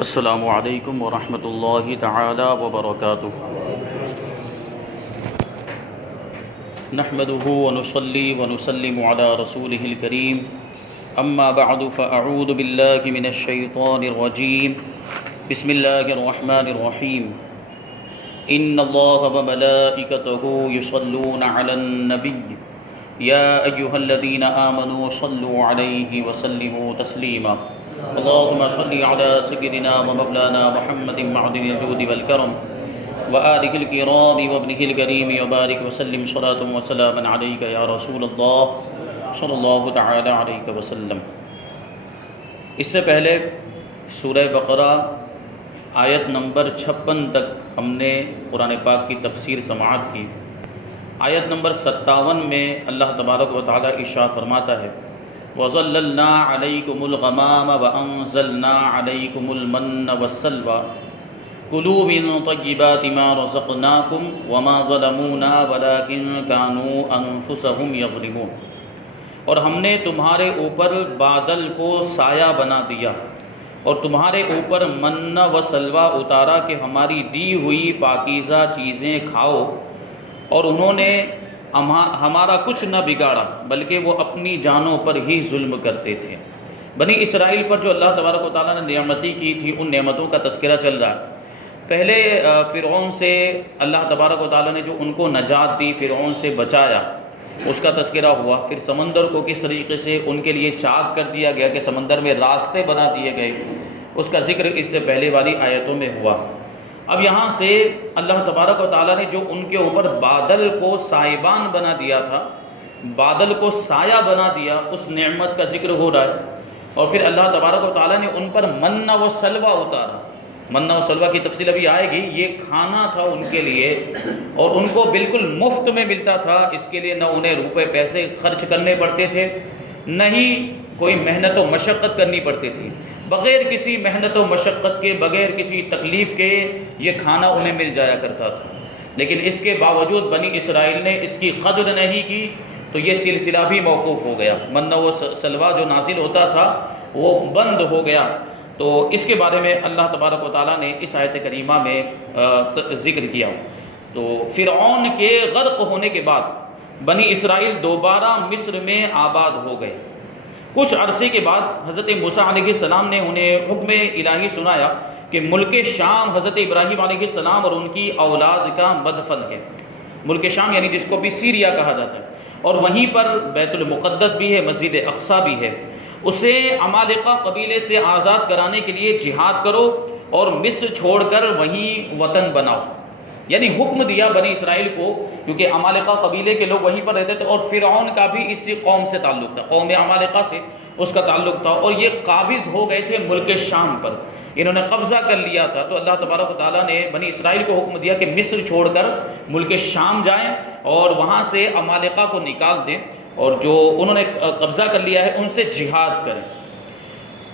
السلام علیکم ورحمۃ اللہ تعالی وبرکاتہ۔ نحمده ونصلي ونسلم على رسوله الكريم اما بعد فاعوذ باللہ من الشیطان الرجیم بسم اللہ الرحمن الرحیم ان اللہ وملائکته یصلون علی النبی یا ایہا الذین آمنوا صلوا علیہ وسلموا تسلیما اللهم صل على سيدنا ومولانا محمد معدن الجود والكرم وآله الكرام وابنه الكريم وبارك وسلم صلاة وسلاما عليك يا رسول الله صلی اللہ تعالی علیہ وسلم۔ اس سے پہلے سورہ بقرہ آیت نمبر 56 تک ہم نے قرآن پاک کی تفسیر سماعت کی۔ آیت نمبر 57 میں اللہ تبارک و تعالی ارشاد فرماتا ہے وَظَلَّلْنَا عَلَيْكُمُ الْغَمَامَ وَأَنزَلْنَا عَلَيْكُمُ الْمَنَّ وَالسَّلْوَىٰ كُلُوا مِن طَيِّبَاتِ مَا رَزَقْنَاكُمْ وَمَا ظَلَمُونَا وَلَٰكِن كَانُوا أَنفُسَهُمْ يَظْلِمُونَ۔ اور ہم نے تمہارے اوپر بادل کو سایہ بنا دیا اور تمہارے اوپر من و سلوہ اتارا کہ ہماری دی ہوئی پاکیزہ چیزیں کھاؤ، اور انہوں نے ہمارا کچھ نہ بگاڑا بلکہ وہ اپنی جانوں پر ہی ظلم کرتے تھے۔ بنی اسرائیل پر جو اللہ تبارک و تعالیٰ نے نعمتی کی تھی، ان نعمتوں کا تذکرہ چل رہا ہے۔ پہلے فرعون سے اللہ تبارک و تعالیٰ نے جو ان کو نجات دی، فرعون سے بچایا، اس کا تذکرہ ہوا۔ پھر سمندر کو کس طریقے سے ان کے لیے چاک کر دیا گیا کہ سمندر میں راستے بنا دیے گئے، اس کا ذکر اس سے پہلے والی آیتوں میں ہوا۔ اب یہاں سے اللہ تبارک و تعالیٰ نے جو ان کے اوپر بادل کو سائبان بنا دیا تھا، بادل کو سایہ بنا دیا، اس نعمت کا ذکر ہو رہا ہے۔ اور پھر اللہ تبارک و تعالیٰ نے ان پر من و سلوہ اتارا۔ من و سلوہ کی تفصیل ابھی آئے گی۔ یہ کھانا تھا ان کے لیے اور ان کو بالکل مفت میں ملتا تھا، اس کے لیے نہ انہیں روپے پیسے خرچ کرنے پڑتے تھے، نہ ہی کوئی محنت و مشقت کرنی پڑتی تھی۔ بغیر کسی محنت و مشقت کے، بغیر کسی تکلیف کے یہ کھانا انہیں مل جایا کرتا تھا۔ لیکن اس کے باوجود بنی اسرائیل نے اس کی قدر نہیں کی تو یہ سلسلہ بھی موقوف ہو گیا۔ من و سلوہ جو نازل ہوتا تھا وہ بند ہو گیا۔ تو اس کے بارے میں اللہ تبارک و تعالیٰ نے اس آیت کریمہ میں ذکر کیا۔ تو فرعون کے غرق ہونے کے بعد بنی اسرائیل دوبارہ مصر میں آباد ہو گئے۔ کچھ عرصے کے بعد حضرت موسیٰ علیہ السلام نے انہیں حکم الہی سنایا کہ ملک شام حضرت ابراہیم علیہ السلام اور ان کی اولاد کا مدفن ہے۔ ملک شام یعنی جس کو بھی سیریا کہا جاتا ہے، اور وہیں پر بیت المقدس بھی ہے، مسجد اقصیٰ بھی ہے۔ اسے عمالقہ قبیلے سے آزاد کرانے کے لیے جہاد کرو اور مصر چھوڑ کر وہیں وطن بناؤ، یعنی حکم دیا بنی اسرائیل کو، کیونکہ عمالقہ قبیلے کے لوگ وہیں پر رہتے تھے اور فرعون کا بھی اسی قوم سے تعلق تھا، قوم عمالقہ سے اس کا تعلق تھا، اور یہ قابض ہو گئے تھے ملک شام پر، انہوں نے قبضہ کر لیا تھا۔ تو اللہ تبارک و تعالیٰ نے بنی اسرائیل کو حکم دیا کہ مصر چھوڑ کر ملک شام جائیں اور وہاں سے عمالقہ کو نکال دیں، اور جو انہوں نے قبضہ کر لیا ہے ان سے جہاد کریں۔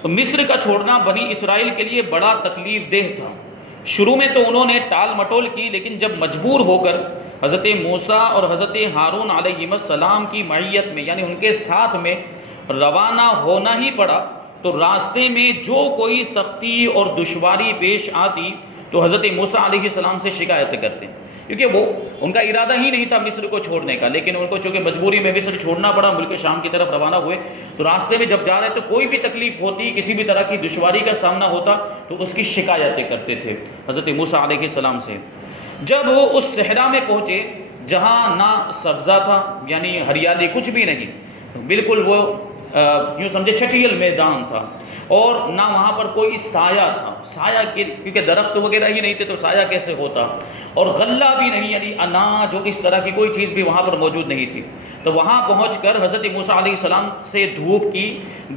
تو مصر کا چھوڑنا بنی اسرائیل کے لیے بڑا تکلیف دہ تھا۔ شروع میں تو انہوں نے ٹال مٹول کی، لیکن جب مجبور ہو کر حضرت موسیٰ اور حضرت ہارون علیہ السلام کی معیت میں یعنی ان کے ساتھ میں روانہ ہونا ہی پڑا، تو راستے میں جو کوئی سختی اور دشواری پیش آتی تو حضرت موسیٰ علیہ السلام سے شکایتیں کرتے، کیونکہ وہ ان کا ارادہ ہی نہیں تھا مصر کو چھوڑنے کا، لیکن ان کو چونکہ مجبوری میں مصر چھوڑنا پڑا، ملک شام کی طرف روانہ ہوئے، تو راستے میں جب جا رہے تو کوئی بھی تکلیف ہوتی، کسی بھی طرح کی دشواری کا سامنا ہوتا تو اس کی شکایتیں کرتے تھے حضرت موسیٰ علیہ السلام سے۔ جب وہ اس صحرا میں پہنچے جہاں نہ سبزہ تھا، یعنی ہریالی کچھ بھی نہیں، بالکل وہ یوں سمجھے چٹیل میدان تھا، اور نہ وہاں پر کوئی سایہ تھا، سایہ کیونکہ درخت وغیرہ ہی نہیں تھے تو سایہ کیسے ہوتا، اور غلہ بھی نہیں، یعنی اناج اور اس طرح کی کوئی چیز بھی وہاں پر موجود نہیں تھی۔ تو وہاں پہنچ کر حضرت موسیٰ علیہ السلام سے دھوپ کی،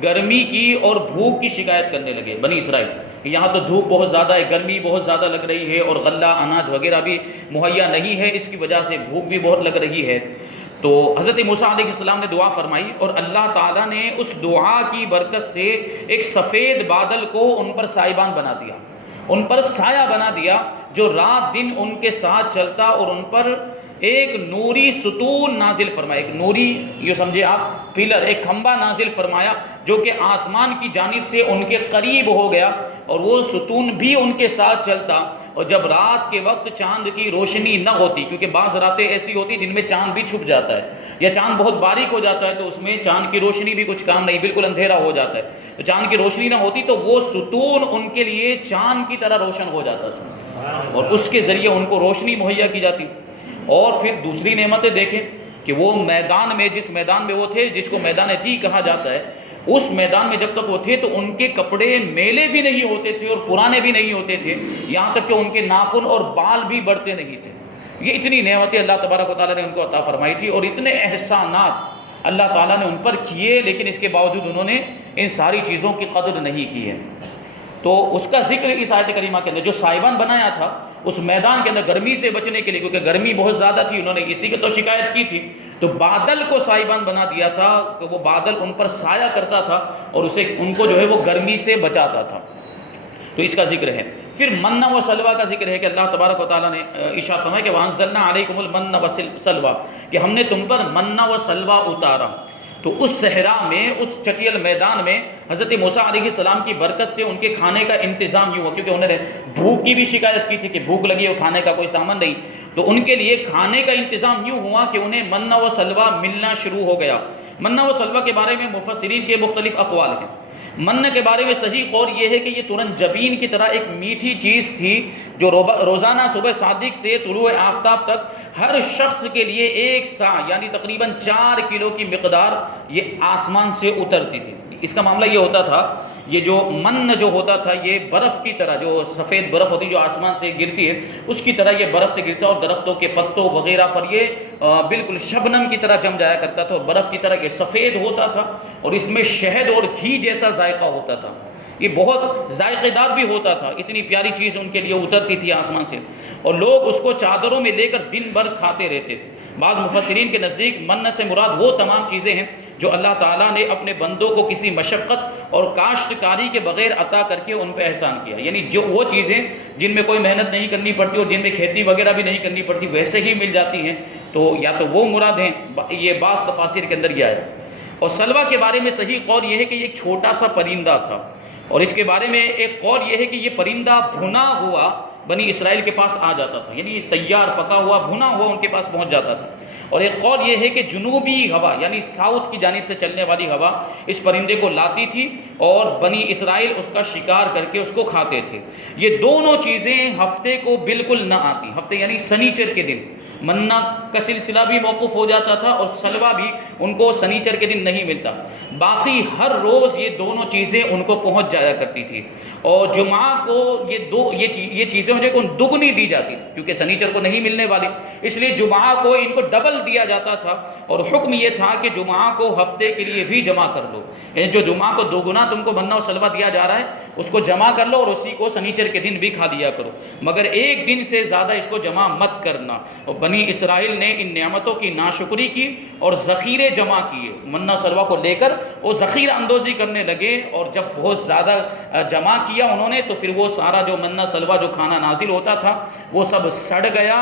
گرمی کی اور بھوک کی شکایت کرنے لگے بنی اسرائیل۔ یہاں تو دھوپ بہت زیادہ ہے، گرمی بہت زیادہ لگ رہی ہے، اور غلہ اناج وغیرہ بھی مہیا نہیں ہے، اس کی وجہ سے بھوک بھی بہت لگ رہی ہے۔ تو حضرت موسیٰ علیہ السلام نے دعا فرمائی، اور اللہ تعالیٰ نے اس دعا کی برکت سے ایک سفید بادل کو ان پر سائبان بنا دیا، ان پر سایہ بنا دیا، جو رات دن ان کے ساتھ چلتا اور ان پر ایک نوری ستون نازل فرمائے۔ ایک نوری، یہ سمجھے آپ پلر، ایک کھمبا نازل فرمایا جو کہ آسمان کی جانب سے ان کے قریب ہو گیا، اور وہ ستون بھی ان کے ساتھ چلتا۔ اور جب رات کے وقت چاند کی روشنی نہ ہوتی، کیونکہ بعض راتیں ایسی ہوتی جن میں چاند بھی چھپ جاتا ہے، یا چاند بہت باریک ہو جاتا ہے تو اس میں چاند کی روشنی بھی کچھ کام نہیں، بالکل اندھیرا ہو جاتا ہے، تو چاند کی روشنی نہ ہوتی تو وہ ستون ان کے لیے چاند کی طرح روشن ہو جاتا تھا، اور اس کے ذریعے ان کو روشنی مہیا کی جاتی۔ اور پھر دوسری نعمتیں دیکھیں کہ وہ میدان میں، جس میدان میں وہ تھے، جس کو میدان تیہ کہا جاتا ہے، اس میدان میں جب تک وہ تھے تو ان کے کپڑے میلے بھی نہیں ہوتے تھے اور پرانے بھی نہیں ہوتے تھے، یہاں تک کہ ان کے ناخن اور بال بھی بڑھتے نہیں تھے۔ یہ اتنی نعمتیں اللہ تبارک و تعالیٰ نے ان کو عطا فرمائی تھی، اور اتنے احسانات اللہ تعالیٰ نے ان پر کیے، لیکن اس کے باوجود انہوں نے ان ساری چیزوں کی قدر نہیں کی ہے۔ تو اس کا ذکر اس آیت کریمہ کے اندر، جو سائبان بنایا تھا اس میدان کے اندر گرمی سے بچنے کے لیے، کیونکہ گرمی بہت زیادہ تھی، انہوں نے اسی کی تو شکایت کی تھی، تو بادل کو سائبان بنا دیا تھا کہ وہ بادل ان پر سایہ کرتا تھا اور اسے ان کو جو ہے وہ گرمی سے بچاتا تھا، تو اس کا ذکر ہے۔ پھر من و سلوہ کا ذکر ہے کہ اللہ تبارک و تعالیٰ نے ارشاد فرمایا کہ وَأَنزَلْنَا عَلَيْكُمُ الْمَنَّ وَالسَّلْوَىٰ، کہ ہم نے تم پر من و سلوہ اتارا۔ تو اس صحرا میں، اس چٹیل میدان میں حضرت موسیٰ علیہ السلام کی برکت سے ان کے کھانے کا انتظام یوں ہوا، کیونکہ انہوں نے بھوک کی بھی شکایت کی تھی کہ بھوک لگی اور کھانے کا کوئی سامان نہیں، تو ان کے لیے کھانے کا انتظام یوں ہوا کہ انہیں من و سلوہ ملنا شروع ہو گیا۔ من و سلوہ کے بارے میں مفسرین کے مختلف اقوال ہیں۔ من کے بارے میں صحیح قول یہ ہے کہ یہ ترنت جبین کی طرح ایک میٹھی چیز تھی جو روزانہ صبح صادق سے طلوع آفتاب تک ہر شخص کے لیے 1 سا یعنی تقریباً 4 کلو کی مقدار یہ آسمان سے اترتی تھی۔ اس کا معاملہ یہ ہوتا تھا، یہ جو من جو ہوتا تھا یہ برف کی طرح، جو سفید برف ہوتی جو آسمان سے گرتی ہے اس کی طرح یہ برف سے گرتا، اور درختوں کے پتوں وغیرہ پر یہ بالکل شبنم کی طرح جم جایا کرتا تھا، اور برف کی طرح یہ سفید ہوتا تھا، اور اس میں شہد اور گھی جیسا ذائقہ ہوتا تھا، یہ بہت ذائقے دار بھی ہوتا تھا۔ اتنی پیاری چیز ان کے لیے اترتی تھی آسمان سے، اور لوگ اس کو چادروں میں لے کر دن بھر کھاتے رہتے تھے۔ بعض مفسرین کے نزدیک من سے مراد وہ تمام چیزیں ہیں جو اللہ تعالیٰ نے اپنے بندوں کو کسی مشقت اور کاشتکاری کے بغیر عطا کر کے ان پہ احسان کیا، یعنی جو وہ چیزیں جن میں کوئی محنت نہیں کرنی پڑتی اور جن میں کھیتی وغیرہ بھی نہیں کرنی پڑتی ویسے ہی مل جاتی ہیں، تو یا تو وہ مراد ہیں، یہ بعض تفاسیر کے اندر یہ آیا۔ اور سلوہ کے بارے میں صحیح قول یہ ہے کہ یہ ایک چھوٹا سا پرندہ تھا، اور اس کے بارے میں ایک قول یہ ہے کہ یہ پرندہ بھنا ہوا بنی اسرائیل کے پاس آ جاتا تھا، یعنی تیار پکا ہوا بھنا ہوا ان کے پاس پہنچ جاتا تھا۔ اور ایک قول یہ ہے کہ جنوبی ہوا یعنی ساؤتھ کی جانب سے چلنے والی ہوا اس پرندے کو لاتی تھی، اور بنی اسرائیل اس کا شکار کر کے اس کو کھاتے تھے۔ یہ دونوں چیزیں ہفتے کو بالکل نہ آتی، ہفتے یعنی سنیچر کے دن منا کا سلسلہ بھی موقوف ہو جاتا تھا، اور سلوہ بھی ان کو سنیچر کے دن نہیں ملتا، باقی ہر روز یہ دونوں چیزیں ان کو پہنچ جایا کرتی تھی، اور جمعہ کو یہ چیزیں مجھے کو دگنی دی جاتی تھی، کیونکہ سنیچر کو نہیں ملنے والی، اس لیے جمعہ کو ان کو ڈبل دیا جاتا تھا، اور حکم یہ تھا کہ جمعہ کو ہفتے کے لیے بھی جمع کر لو، یعنی جو جمعہ کو 2 گنا تم کو منا و سلوہ دیا جا رہا ہے اس کو جمع کر لو، اور اسی کو سنیچر کے دن بھی کھا لیا کرو، مگر 1 دن سے زیادہ اس کو جمع مت کرنا۔ اور بنی اسرائیل نے ان نعمتوں کی ناشکری کی اور ذخیرے جمع کیے، منا سلوہ کو لے کر وہ ذخیرہ اندوزی کرنے لگے، اور جب بہت زیادہ جمع کیا انہوں نے تو پھر وہ سارا جو منا سلوہ جو کھانا نازل ہوتا تھا وہ سب سڑ گیا،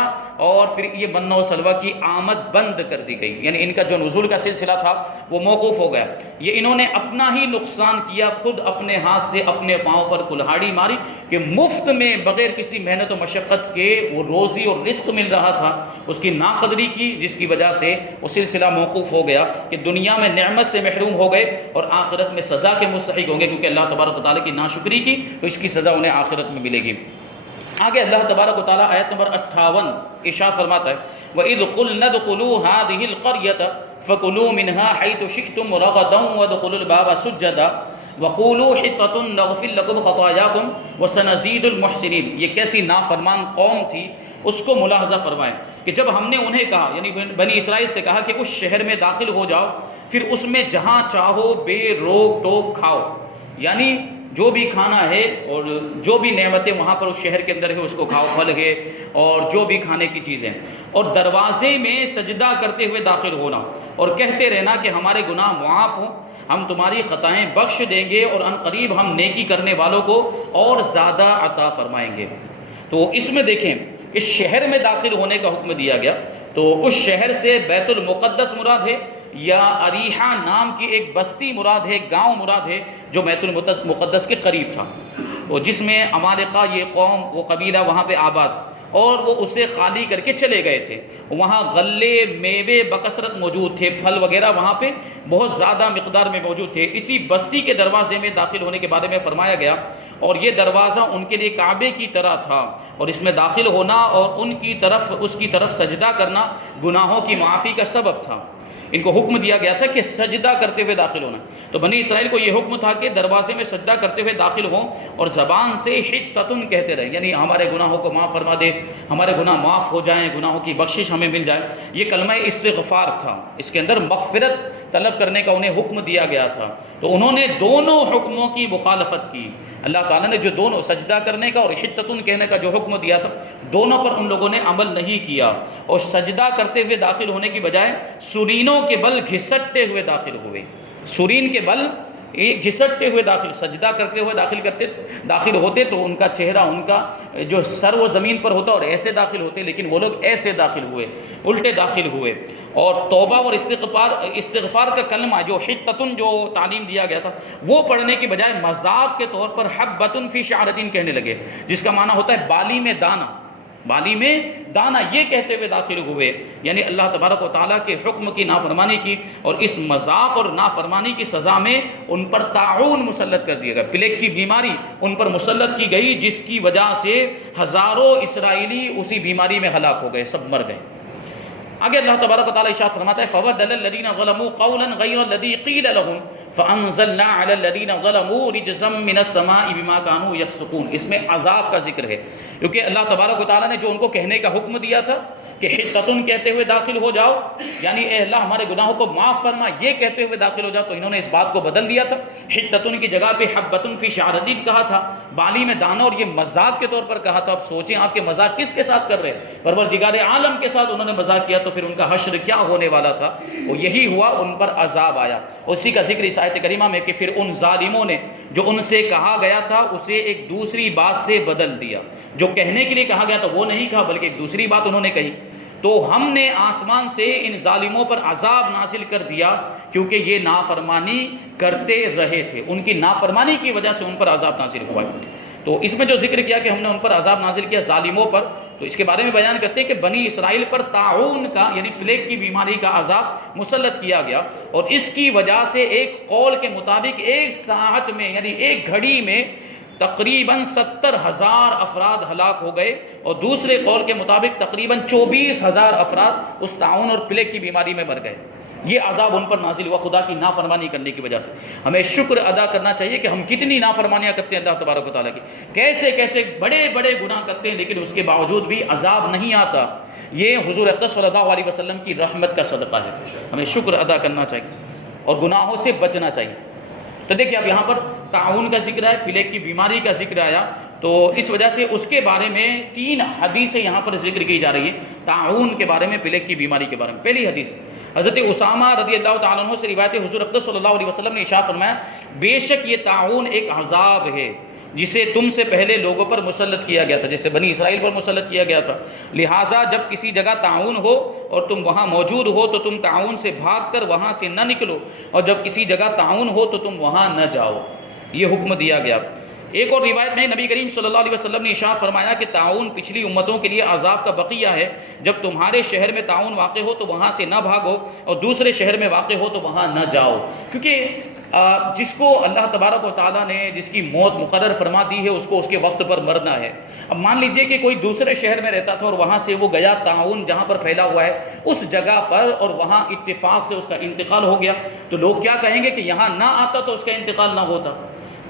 اور پھر یہ منا و سلوہ کی آمد بند کر دی گئی، یعنی ان کا جو نزول کا سلسلہ تھا وہ موقوف ہو گیا۔ یہ انہوں نے اپنا ہی نقصان کیا، خود اپنے ہاتھ سے اپنے پاؤں پر کلہاڑی ماری کہ مفت میں بغیر کسی محنت و مشقت کے وہ روزی اور رزق مل رہا تھا، اس کی ناقدری کی، جس کی وجہ سے وہ سلسلہ موقوف ہو گیا کہ دنیا میں نعمت سے محروم ہو گئے اور آخرت میں سزا کے مستحق ہوں گے، کیونکہ اللہ تبارک و تعالیٰ کی ناشکری کی تو اس کی سزا انہیں آخرت میں ملے گی۔ آگے اللہ تبارک و تعالیٰ آیت نمبر 58 ارشاد فرماتا ہے وَإِذْ قُلْنَا ادْخُلُوا هَٰذِهِ الْقَرْيَةَ فَكُلُوا مِنْهَا حَيْثُ شِئْتُمْ رَغَدًا وَادْخُلُوا الْبَابَ سُجَّدًا وَقُولُوا حِطَّةٌ نَغْفِرْ لَكُمْ خَطَايَاكُمْ وَسَنَزِيدُ الْمُحْسِنِينَ۔ یہ کیسی نافرمان قوم تھی اس کو ملاحظہ فرمائیں کہ جب ہم نے انہیں کہا، یعنی بنی اسرائیل سے کہا کہ اس شہر میں داخل ہو جاؤ، پھر اس میں جہاں چاہو بے روک ٹوک کھاؤ، یعنی جو بھی کھانا ہے اور جو بھی نعمتیں وہاں پر اس شہر کے اندر ہے اس کو کھاؤ، پھل ہے اور جو بھی کھانے کی چیزیں، اور دروازے میں سجدہ کرتے ہوئے داخل ہونا اور کہتے رہنا کہ ہمارے گناہ معاف ہوں، ہم تمہاری خطائیں بخش دیں گے، اور ان قریب ہم نیکی کرنے والوں کو اور زیادہ عطا فرمائیں گے۔ تو اس میں دیکھیں اس شہر میں داخل ہونے کا حکم دیا گیا، تو اس شہر سے بیت المقدس مراد ہے یا اریحہ نام کی ایک بستی مراد ہے، گاؤں مراد ہے جو بیت المقدس کے قریب تھا، جس میں عمالقہ یہ قوم وہ قبیلہ وہاں پہ آباد، اور وہ اسے خالی کر کے چلے گئے تھے۔ وہاں غلے میوے بکثرت موجود تھے، پھل وغیرہ وہاں پہ بہت زیادہ مقدار میں موجود تھے۔ اسی بستی کے دروازے میں داخل ہونے کے بارے میں فرمایا گیا، اور یہ دروازہ ان کے لیے کعبے کی طرح تھا، اور اس میں داخل ہونا اور اس کی طرف سجدہ کرنا گناہوں کی معافی کا سبب تھا۔ ان کو حکم دیا گیا تھا کہ سجدہ کرتے ہوئے داخل ہونا، تو بنی اسرائیل کو یہ حکم تھا کہ دروازے میں سجدہ کرتے ہوئے داخل ہوں اور زبان سے حطۃ کہتے رہیں، یعنی ہمارے گناہوں کو معاف فرما دے، ہمارے گناہ معاف ہو جائیں، گناہوں کی بخشش ہمیں مل جائے۔ یہ کلمہ استغفار تھا، اس کے اندر مغفرت طلب کرنے کا انہیں حکم دیا گیا تھا، تو انہوں نے دونوں حکموں کی مخالفت کی۔ اللہ تعالیٰ نے جو دونوں سجدہ کرنے کا اور حطۃ کہنے کا جو حکم دیا تھا، دونوں پر ان لوگوں نے عمل نہیں کیا، اور سجدہ کرتے ہوئے داخل ہونے کی بجائے سرینوں کے بل گھسٹتے ہوئے داخل ہوئے۔ سرین کے بل گھسٹتے ہوئے سجدہ کرتے ہوئے داخل ہوتے تو ان کا چہرہ، ان کا جو سر وہ زمین پر ہوتا اور ایسے داخل ہوتے، لیکن وہ لوگ ایسے داخل ہوئے، الٹے داخل ہوئے۔ اور توبہ اور استغفار کا کلمہ جو حطۃ جو تعلیم دیا گیا تھا، وہ پڑھنے کی بجائے مذاق کے طور پر حبۃ فی شعرۃ کہنے لگے، جس کا معنی ہوتا ہے بالی میں دانہ، بالی میں دانہ، یہ کہتے ہوئے داخل ہوئے، یعنی اللہ تبارک و تعالیٰ کے حکم کی نافرمانی کی، اور اس مذاق اور نافرمانی کی سزا میں ان پر طاعون مسلط کر دیا گیا، پلیگ کی بیماری ان پر مسلط کی گئی، جس کی وجہ سے ہزاروں اسرائیلی اسی بیماری میں ہلاک ہو گئے، سب مر گئے۔ آگے اللہ تبارک و تعالیٰ ارشاد فرماتا ہے فَبَدَّلَ الَّذِينَ ظَلَمُوا قَوْلًا غَيْرَ الَّذِي قِيلَ لَهُمْ فَأَنزَلْنَا عَلَى الَّذِينَ ظَلَمُوا رِجْزًا مِّنَ السَّمَاءِ بِمَا كَانُوا يَفْسُقُونَ۔ اس میں عذاب کا ذکر ہے، کیونکہ اللہ تبارک و تعالیٰ نے جو ان کو کہنے کا حکم دیا تھا کہ حطۃ کہتے ہوئے داخل ہو جاؤ، یعنی اے اللہ ہمارے گناہوں کو معاف فرما، یہ کہتے ہوئے داخل ہو جاؤ، تو انہوں نے اس بات کو بدل دیا تھا، حطۃ کی جگہ پہ حبۃ فی شعرۃ کہا تھا، بالی میں دانہ، اور یہ مذاق کے طور پر کہا تھا۔ اب سوچیں آپ کے مذاق کس کے ساتھ کر رہے ہیں؟ پروردگار عالم کے ساتھ انہوں نے مذاق کیا، تو پھر ان کا حشر کیا ہونے والا تھا؟ وہ یہی ہوا، ان پر عذاب آیا۔ اسی کا ذکر اس آیت کریمہ میں کہ پھر ان ظالموں نے جو ان سے کہا گیا تھا اسے ایک دوسری بات سے بدل دیا، جو کہنے کے لیے کہا گیا تھا وہ نہیں کہا بلکہ ایک دوسری بات انہوں نے کہی، تو ہم نے آسمان سے ان ظالموں پر عذاب نازل کر دیا، کیونکہ یہ نافرمانی کرتے رہے تھے، ان کی نافرمانی کی وجہ سے ان پر عذاب نازل ہوا ہے۔ تو اس میں جو ذکر کیا کہ ہم نے ان پر عذاب نازل کیا ظالموں پر، تو اس کے بارے میں بیان کرتے ہیں کہ بنی اسرائیل پر طاعون کا یعنی پلیگ کی بیماری کا عذاب مسلط کیا گیا، اور اس کی وجہ سے ایک قول کے مطابق ایک ساعت میں یعنی ایک گھڑی میں تقریباً 70,000 افراد ہلاک ہو گئے، اور دوسرے قول کے مطابق تقریباً 24,000 افراد اس طاعون اور پلیگ کی بیماری میں مر گئے۔ یہ عذاب ان پر نازل ہوا خدا کی نافرمانی کرنے کی وجہ سے۔ ہمیں شکر ادا کرنا چاہیے کہ ہم کتنی نافرمانیاں کرتے ہیں اللہ تبارک و تعالیٰ کی، کیسے کیسے بڑے بڑے گناہ کرتے ہیں، لیکن اس کے باوجود بھی عذاب نہیں آتا۔ یہ حضور اقدس صلی اللہ علیہ وسلم کی رحمت کا صدقہ ہے، ہمیں شکر ادا کرنا چاہیے اور گناہوں سے بچنا چاہیے۔ تو دیکھیے اب یہاں پر طاعون کا ذکر ہے، پلیگ کی بیماری کا ذکر آیا، تو اس وجہ سے اس کے بارے میں 3 حدیثیں یہاں پر ذکر کی جا رہی ہیں طاعون کے بارے میں، پلیگ کی بیماری کے بارے میں۔ پہلی حدیث حضرت اسامہ رضی اللہ تعالیٰ عنہ سے روایت ہے، حضور اقدس صلی اللہ علیہ وسلم نے ارشاد فرمایا بے شک یہ طاعون ایک عذاب ہے جسے تم سے پہلے لوگوں پر مسلط کیا گیا تھا، جیسے بنی اسرائیل پر مسلط کیا گیا تھا، لہٰذا جب کسی جگہ طاعون ہو اور تم وہاں موجود ہو تو تم طاعون سے بھاگ کر وہاں سے نہ نکلو، اور جب کسی جگہ طاعون ہو تو تم وہاں نہ جاؤ، یہ حکم دیا گیا۔ ایک اور روایت میں نبی کریم صلی اللہ علیہ وسلم نے ارشاد فرمایا کہ طاعون پچھلی امتوں کے لیے عذاب کا بقیہ ہے، جب تمہارے شہر میں طاعون واقع ہو تو وہاں سے نہ بھاگو، اور دوسرے شہر میں واقع ہو تو وہاں نہ جاؤ، کیونکہ جس کو اللہ تبارک و تعالیٰ نے جس کی موت مقرر فرما دی ہے اس کو اس کے وقت پر مرنا ہے۔ اب مان لیجئے کہ کوئی دوسرے شہر میں رہتا تھا اور وہاں سے وہ گیا طاعون جہاں پر پھیلا ہوا ہے اس جگہ پر، اور وہاں اتفاق سے اس کا انتقال ہو گیا، تو لوگ کیا کہیں گے کہ یہاں نہ آتا تو اس کا انتقال نہ ہوتا،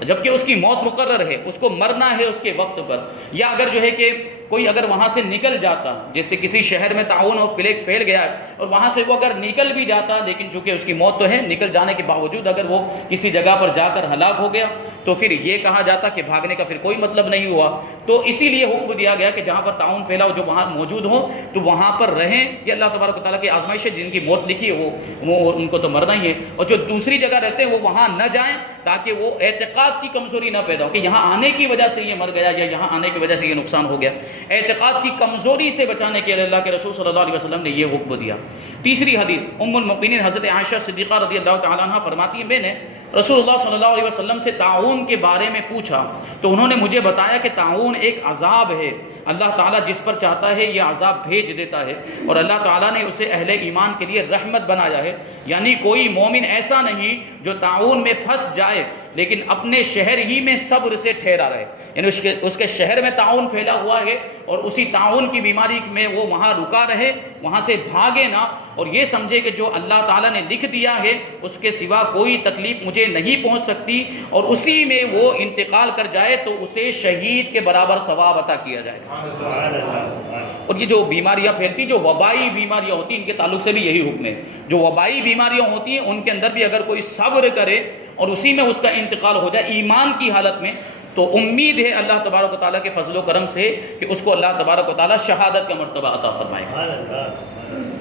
جبکہ اس کی موت مقرر ہے، اس کو مرنا ہے اس کے وقت پر۔ یا اگر جو ہے کہ کوئی اگر وہاں سے نکل جاتا، جیسے کسی شہر میں طاعون اور پلیگ پھیل گیا ہے اور وہاں سے وہ اگر نکل بھی جاتا، لیکن چونکہ اس کی موت تو ہے، نکل جانے کے باوجود اگر وہ کسی جگہ پر جا کر ہلاک ہو گیا تو پھر یہ کہا جاتا کہ بھاگنے کا پھر کوئی مطلب نہیں ہوا۔ تو اسی لیے حکم دیا گیا کہ جہاں پر طاعون پھیلا ہو جو وہاں موجود ہو تو وہاں پر رہیں، یہ اللہ تبارک و تعالیٰ کی آزمائش ہے، جن کی موت لکھی ہے وہ ان کو تو مرنا ہی ہے، اور جو دوسری جگہ رہتے ہیں وہ وہاں نہ جائیں تاکہ وہ اعتقاد اعتقاد کی کمزوری نہ پیدا ہو کہ یہاں آنے کی وجہ سے یہ مر گیا یا یہاں آنے کی وجہ سے یہ نقصان ہو گیا. اعتقاد کی کمزوری سے بچانے کے لیے اللہ کے رسول صلی اللہ علیہ وسلم نے یہ حکم دیا. تیسری حدیث ام المؤمنین حضرت عائشہ صدیقہ رضی اللہ تعالیٰ عنہ فرماتی ہیں میں نے رسول اللہ صلی اللہ علیہ وسلم سے طاعون کے بارے میں پوچھا تو انہوں نے مجھے بتایا کہ طاعون ایک عذاب ہے, اللہ تعالیٰ جس پر چاہتا ہے یہ عذاب بھیج دیتا ہے, اور اللہ تعالیٰ نے اسے اہل ایمان کے لیے رحمت بنایا ہے. یعنی کوئی مومن ایسا نہیں جو طاعون میں پھنس جائے لیکن اپنے شہر ہی میں صبر سے ٹھہرا رہے, یعنی اس کے شہر میں طاعون پھیلا ہوا ہے اور اسی طاعون کی بیماری میں وہ وہاں رکا رہے, وہاں سے بھاگے نہ, اور یہ سمجھے کہ جو اللہ تعالیٰ نے لکھ دیا ہے اس کے سوا کوئی تکلیف مجھے نہیں پہنچ سکتی, اور اسی میں وہ انتقال کر جائے تو اسے شہید کے برابر ثواب عطا کیا جائے گا. اور یہ جو بیماریاں پھیلتی, جو وبائی بیماریاں ہوتی ہیں, ان کے تعلق سے بھی یہی حکم ہے. جو وبائی بیماریاں ہوتی ہیں ان کے اندر بھی اگر کوئی صبر کرے اور اسی میں اس کا انتقال ہو جائے ایمان کی حالت میں, تو امید ہے اللہ تبارک و تعالیٰ کے فضل و کرم سے کہ اس کو اللہ تبارک و تعالیٰ شہادت کا مرتبہ عطا فرمائے گا.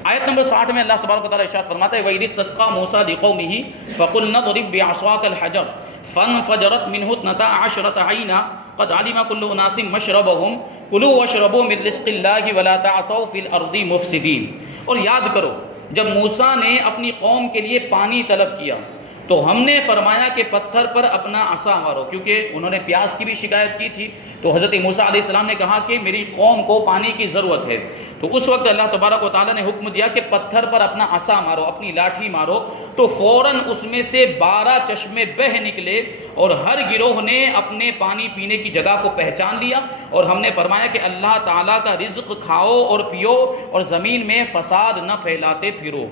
آیت نمبر 60 میں اللہ تبارک و تعالیٰ ارشاد فرماتا ہے وَإِذِ اسْتَسْقَىٰ مُوسَىٰ لِقَوْمِهِ فَقُلْنَا اضْرِب بِّعَصَاكَ الْحَجَرَ فَانْفَجَرَتْ مِنْهُ اثْنَتَا عَشْرَةَ عَيْنًا قَدْ عَلِمَ كُلُّ أُنَاسٍ مَّشْرَبَهُمْ كُلُوا وَاشْرَبُوا مِن رِّزْقِ اللَّهِ وَلَا تَعْثَوْا فِي الْأَرْضِ مُفْسِدِينَ. اور یاد کرو جب موسیٰ نے اپنی قوم کے لیے پانی طلب کیا تو ہم نے فرمایا کہ پتھر پر اپنا عصا مارو, کیونکہ انہوں نے پیاس کی بھی شکایت کی تھی. تو حضرت موسیٰ علیہ السلام نے کہا کہ میری قوم کو پانی کی ضرورت ہے, تو اس وقت اللہ تبارک و تعالیٰ نے حکم دیا کہ پتھر پر اپنا عصا مارو, اپنی لاٹھی مارو, تو فوراً اس میں سے 12 چشمے بہہ نکلے اور ہر گروہ نے اپنے پانی پینے کی جگہ کو پہچان لیا. اور ہم نے فرمایا کہ اللہ تعالیٰ کا رزق کھاؤ اور پیو اور زمین میں فساد نہ پھیلاتے پھرو.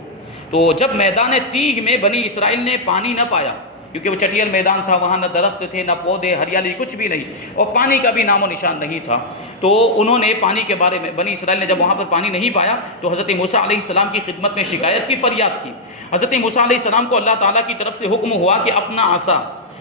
تو جب میدان تیہ میں بنی اسرائیل نے پانی نہ پایا, کیونکہ وہ چٹیل میدان تھا, وہاں نہ درخت تھے نہ پودے, ہریالی کچھ بھی نہیں, اور پانی کا بھی نام و نشان نہیں تھا, تو انہوں نے پانی کے بارے میں بنی اسرائیل نے جب وہاں پر پانی نہیں پایا تو حضرت موسیٰ علیہ السلام کی خدمت میں شکایت کی, فریاد کی. حضرت موسیٰ علیہ السلام کو اللہ تعالیٰ کی طرف سے حکم ہوا کہ اپنا عصا,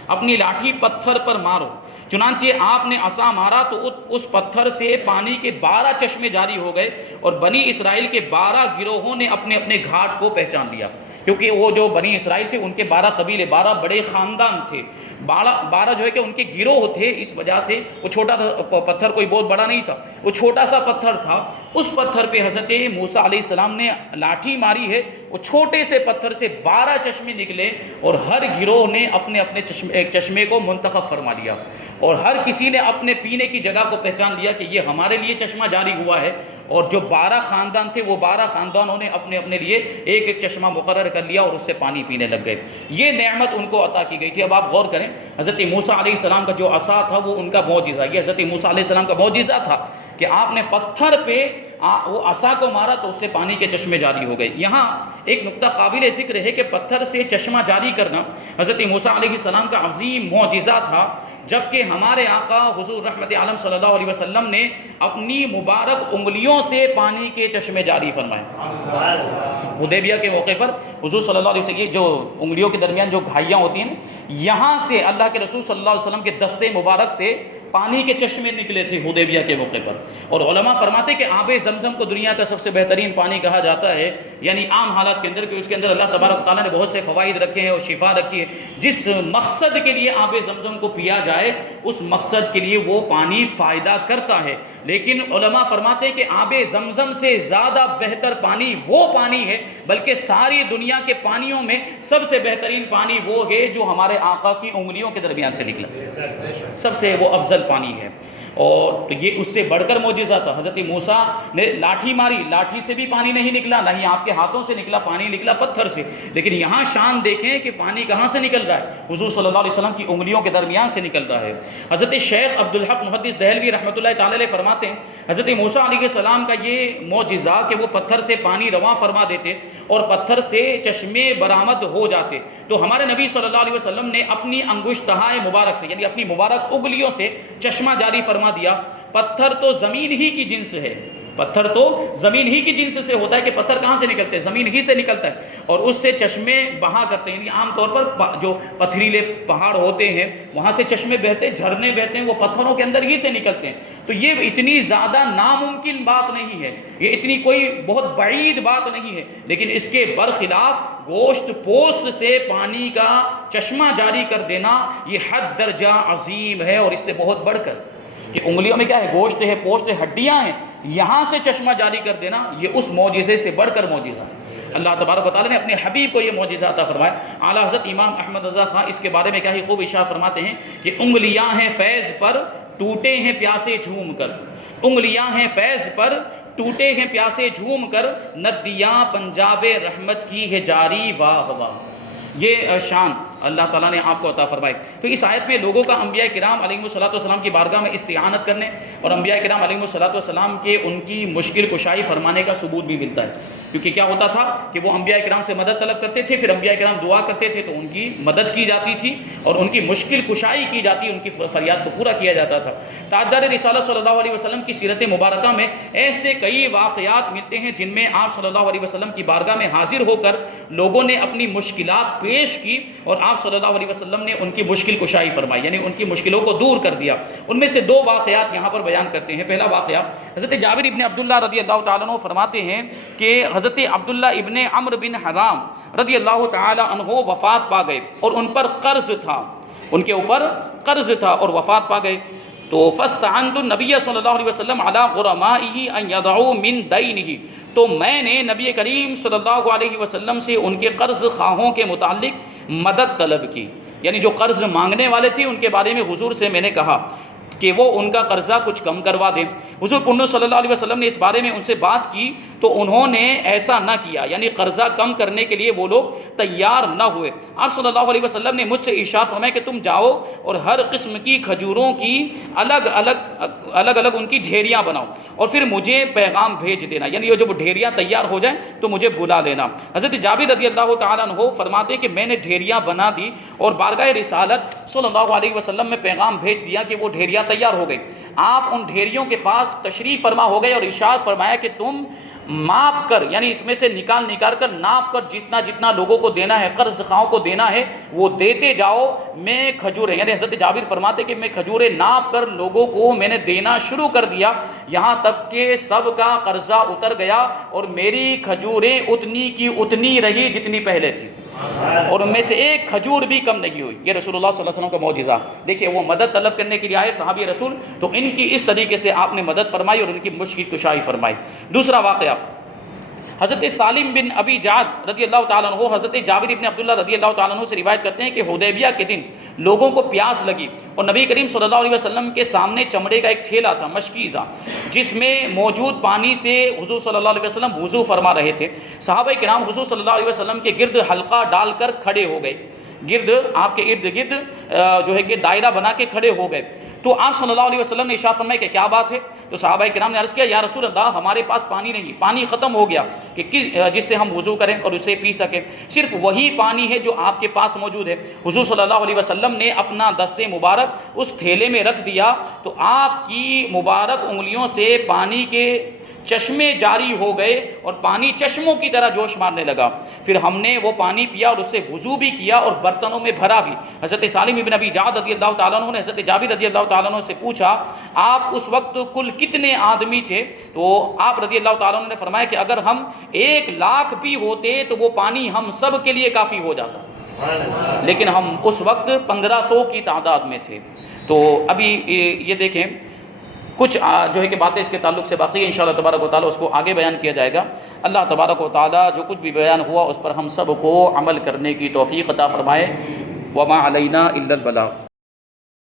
اپنی لاٹھی پتھر پر مارو. چنانچہ آپ نے عصا مارا تو اس پتھر سے پانی کے 12 چشمے جاری ہو گئے, اور بنی اسرائیل کے 12 گروہوں نے اپنے اپنے گھاٹ کو پہچان لیا, کیونکہ وہ جو بنی اسرائیل تھے ان کے 12 قبیلے, 12 بڑے خاندان تھے, 12 جو ہے کہ ان کے گروہ تھے. اس وجہ سے وہ چھوٹا پتھر کوئی بہت بڑا نہیں تھا, وہ چھوٹا سا پتھر تھا. اس پتھر پہ حضرت موسیٰ علیہ السلام نے لاٹھی ماری ہے, وہ چھوٹے سے پتھر سے 12 چشمے نکلے, اور ہر گروہ نے اپنے اپنے چشمے کو منتخب فرما لیا, اور ہر کسی نے اپنے پینے کی جگہ کو پہچان لیا کہ یہ ہمارے لیے چشمہ جاری ہوا ہے. اور جو 12 خاندان تھے وہ 12 خاندانوں نے اپنے اپنے لیے ایک ایک چشمہ مقرر کر لیا اور اس سے پانی پینے لگ گئے. یہ نعمت ان کو عطا کی گئی تھی. اب آپ غور کریں, حضرت موسیٰ علیہ السلام کا جو عصا تھا وہ ان کا معجزہ, یہ حضرت موسیٰ علیہ السلام کا معجزہ تھا کہ آپ نے پتھر پہ وہ عصا کو مارا تو اس سے پانی کے چشمے جاری ہو گئے. یہاں ایک نقطہ قابل ذکر ہے کہ پتھر سے چشمہ جاری کرنا حضرت موسیٰ علیہ السلام کا عظیم معجزہ تھا, جبکہ ہمارے آقا حضور رحمت عالم صلی اللہ علیہ وسلم نے اپنی مبارک انگلیوں سے پانی کے چشمے جاری فرمائے. حدیبیہ کے موقع پر حضور صلی اللہ علیہ وسلم, یہ جو انگلیوں کے درمیان جو گھائیاں ہوتی ہیں, یہاں سے اللہ کے رسول صلی اللہ علیہ وسلم کے دستے مبارک سے پانی کے چشمے نکلے تھے حدیبیہ کے موقع پر. اور علماء فرماتے کہ آب زمزم کو دنیا کا سب سے بہترین پانی کہا جاتا ہے, یعنی عام حالات کے اندر, کہ اس کے اندر اللہ تبارک و تعالیٰ نے بہت سے فوائد رکھے ہیں اور شفا رکھی ہے. جس مقصد کے لیے آب زمزم کو پیا جائے اس مقصد کے لیے وہ پانی فائدہ کرتا ہے. لیکن علماء فرماتے ہیں کہ آب زمزم سے زیادہ بہتر پانی وہ پانی ہے, بلکہ ساری دنیا کے پانیوں میں سب سے بہترین پانی وہ ہے جو ہمارے آقا کی انگلیوں کے درمیان سے نکلا, سب سے وہ افضل پانی ہے. اور تو یہ اس سے بڑھ کر معجزہ تھا. حضرت موسیٰ نے لاٹھی ماری, لاٹھی سے بھی پانی نہیں نکلا, نہ ہی آپ کے ہاتھوں سے نکلا, پانی نکلا پتھر سے. لیکن یہاں شان دیکھیں کہ پانی کہاں سے نکل رہا ہے, حضور صلی اللہ علیہ وسلم کی انگلیوں کے درمیان سے نکل رہا ہے. حضرت شیخ عبدالحق محدث دہلوی رحمۃ اللہ تعالی علیہ فرماتے ہیں حضرت موسیٰ علیہ السلام کا یہ معجزہ کہ وہ پتھر سے پانی رواں فرما دیتے اور پتھر سے چشمے برآمد ہو جاتے, تو ہمارے نبی صلی اللہ علیہ وسلم نے اپنی انگشتہائے مبارک سے, یعنی اپنی مبارک انگلیوں سے چشمہ جاری فرما دیا. پتھر تو زمین ہی کی جنس ہے, پتھر تو زمین ہی کی جنس سے ہوتا ہے کہ پتھر کہاں سے نکلتے ہیں, زمین ہی سے نکلتا ہے, اور اس سے چشمے بہا کرتے ہیں. یعنی عام طور پر جو پتھریلے پہاڑ ہوتے ہیں وہاں سے چشمے بہتے, جھرنے بہتے ہیں, وہ پتھروں کے اندر ہی سے نکلتے ہیں. تو یہ اتنی زیادہ ناممکن بات نہیں ہے, یہ اتنی کوئی بہت بعید بات نہیں ہے, لیکن اس کے برخلاف گوشت پوست سے پانی کا چشمہ جاری کر دینا یہ حد درجہ عظیم ہے، اور اس سے بہت بڑھ کر کہ انگلیوں میں کیا ہے، گوشت ہے، پوشت ہے، ہڈیاں ہیں، یہاں سے چشمہ جاری کر دینا یہ اس معجزے سے بڑھ کر معجزہ ہے۔ اللہ تبارک و تعالیٰ نے اپنے حبیب کو یہ معجزہ عطا فرمایا۔ اعلیٰ حضرت امام احمد رضا خان اس کے بارے میں کیا ہی خوب اشارہ فرماتے ہیں کہ انگلیاں ہیں فیض پر ٹوٹے ہیں پیاسے جھوم کر، انگلیاں ہیں فیض پر ٹوٹے ہیں پیاسے جھوم کر، ندیاں پنجاب رحمت کی ہے جاری واہ واہ۔ یہ شان اللہ تعالیٰ نے آپ کو عطا فرمائی۔ تو اس آیت میں لوگوں کا انبیاء کرام علیہ الصلوۃ کی بارگاہ میں استعانت کرنے اور انبیاء کرام علیہ الصلوۃ کے ان کی مشکل کشائی فرمانے کا ثبوت بھی ملتا ہے، کیونکہ کیا ہوتا تھا کہ وہ انبیاء کرام سے مدد طلب کرتے تھے، پھر انبیاء کرام دعا کرتے تھے تو ان کی مدد کی جاتی تھی اور ان کی مشکل کشائی کی جاتی، ان کی فریاد کو پورا کیا جاتا تھا۔ تاجدار رسالت صلی اللہ علیہ وسلم کی سیرت مبارکہ میں ایسے کئی واقعات ملتے ہیں جن میں آپ صلی اللہ علیہ وسلم کی بارگاہ میں حاضر ہو کر لوگوں نے اپنی مشکلات پیش کی اور آپ صلی اللہ علیہ وسلم نے ان کی مشکل کشائی فرمائی، یعنی ان کی مشکلوں کو دور کر دیا۔ ان میں سے دو واقعات یہاں پر بیان کرتے ہیں۔ پہلا واقعہ حضرت جابر ابن عبداللہ رضی اللہ تعالیٰ عنہ فرماتے ہیں کہ حضرت عبداللہ ابن عمرو بن حرام رضی اللہ تعالیٰ عنہ وفات پا گئے اور ان پر قرض تھا، ان کے اوپر قرض تھا اور وفات پا گئے۔ تو فاستعنت النبی صلی اللہ علیہ وسلم علی غرمائہ ان یدعوا من دینہ، تو میں نے نبی کریم صلی اللہ علیہ وسلم سے ان کے قرض خواہوں کے متعلق مدد طلب کی، یعنی جو قرض مانگنے والے تھے ان کے بارے میں حضور سے میں نے کہا کہ وہ ان کا قرضہ کچھ کم کروا دیں۔ حضور پرنور صلی اللہ علیہ وسلم نے اس بارے میں ان سے بات کی تو انہوں نے ایسا نہ کیا، یعنی قرضہ کم کرنے کے لیے وہ لوگ تیار نہ ہوئے۔ آپ صلی اللہ علیہ وسلم نے مجھ سے ارشاد فرمایا کہ تم جاؤ اور ہر قسم کی کھجوروں کی الگ الگ ان کی ڈھیریاں بناؤ اور پھر مجھے پیغام بھیج دینا، یعنی یہ جب ڈھیریاں تیار ہو جائیں تو مجھے بلا لینا۔ حضرت جابر رضی اللہ تعالیٰ عنہ فرماتے ہیں کہ میں نے ڈھیریاں بنا دی اور بارگاہ رسالت صلی اللہ علیہ وسلم میں پیغام بھیج دیا کہ وہ ڈھیریاں تیار ہو گئی۔ آپ ان ڈھیریوں کے پاس تشریف فرما ہو گئے اور ارشاد فرمایا کہ تم ماپ کر، یعنی اس میں سے نکال کر ناپ کر جتنا لوگوں کو دینا ہے، قرض خواہوں کو دینا ہے وہ دیتے جاؤ۔ میں کھجوریں، یعنی حضرت جابر فرماتے کہ میں کھجوریں ناپ کر لوگوں کو میں نے دینا شروع کر دیا، یہاں تک کہ سب کا قرضہ اتر گیا اور میری کھجوریں اتنی کی اتنی رہی جتنی پہلے تھی، اور ان میں سے ایک کھجور بھی کم نہیں ہوئی۔ یہ رسول اللہ صلی اللہ علیہ وسلم کا معجزہ دیکھیے، وہ مدد طلب کرنے کے لیے آئے صحابی رسول، تو ان کی اس طریقے سے آپ نے مدد فرمائی اور ان کی مشکل کشائی فرمائی۔ دوسرا واقعہ حضرت سالم بن ابی جعد رضی اللہ تعالیٰ عنہ حضرت جابر بن عبداللہ رضی اللہ تعالیٰ عنہ سے روایت کرتے ہیں کہ حدیبیہ کے دن لوگوں کو پیاس لگی اور نبی کریم صلی اللہ علیہ وسلم کے سامنے چمڑے کا ایک تھیلا تھا مشکیزہ، جس میں موجود پانی سے حضور صلی اللہ علیہ وسلم وضو فرما رہے تھے۔ صحابہ کرام حضور صلی اللہ علیہ وسلم کے گرد حلقہ ڈال کر کھڑے ہو گئے، آپ کے ارد گرد جو ہے کہ دائرہ بنا کے کھڑے ہو گئے۔ تو آپ صلی اللہ علیہ وسلم نے ارشاد فرمایا کہ کیا بات ہے؟ تو صحابہ کرام نے عرض کیا یا رسول اللہ ہمارے پاس پانی نہیں، پانی ختم ہو گیا کہ جس سے ہم وضو کریں اور اسے پی سکیں، صرف وہی پانی ہے جو آپ کے پاس موجود ہے۔ حضور صلی اللہ علیہ وسلم نے اپنا دست مبارک اس تھیلے میں رکھ دیا تو آپ کی مبارک انگلیوں سے پانی کے چشمے جاری ہو گئے اور پانی چشموں کی طرح جوش مارنے لگا۔ پھر ہم نے وہ پانی پیا اور اس سے وضو بھی کیا اور برتنوں میں بھرا بھی۔ حضرت سالم بن ابی جعد رضی اللہ تعالیٰ عنہ نے حضرت جابر رضی اللہ تعالیٰ عنہ سے پوچھا آپ اس وقت کل کتنے آدمی تھے؟ تو آپ رضی اللہ تعالیٰ عنہ نے فرمایا کہ اگر ہم 1,00,000 بھی ہوتے تو وہ پانی ہم سب کے لیے کافی ہو جاتا، لیکن ہم اس وقت 1500 کی تعداد میں تھے۔ تو ابھی یہ دیکھیں کچھ جو ہے کہ باتیں اس کے تعلق سے باقی ہیں، انشاءاللہ تبارک و تعالیٰ اس کو آگے بیان کیا جائے گا۔ اللہ تبارک و تعالیٰ جو کچھ بھی بیان ہوا اس پر ہم سب کو عمل کرنے کی توفیق عطا فرمائے۔ وما علینا الا البلاغ۔